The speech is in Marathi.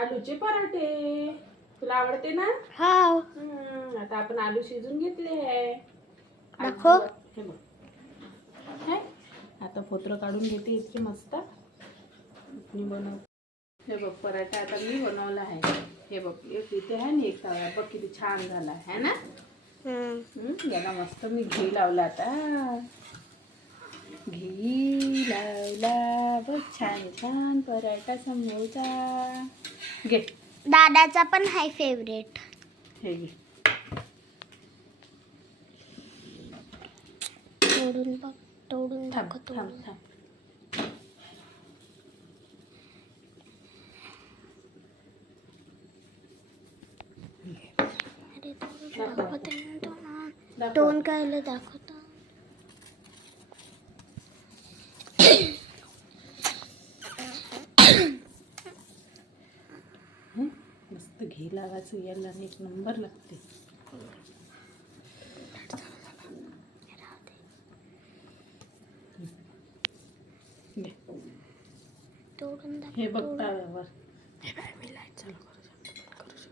आलूचे पराठे. तुला आवडते ना? हाव. आता आपण आलू शिजून घेतले आहे. दाखव. हे बघ. हे? आता फोत्र काढून घेते इतके मस्त. मी बनव. हे बघ पराठा आता मी बनवला आहे. हे बघ एक इथे आहे आणि एक तवा. बघ किती छान झाला आहे ना? याला मस्त मी घी लावला आता. घी लावला बघ छान छान पराठा समोसा. घे. दादाचा पण हाय फेवरेट. हे घे. तोडून बघ. तोडून थांब दाखव. थांब थांब. अरे दाखवते ना. दाखव. तोंड कायला दाखवता. मस्त घी लावायचं याला एक नंबर लागते. तोडून दाखव. हे बघ तव्यावर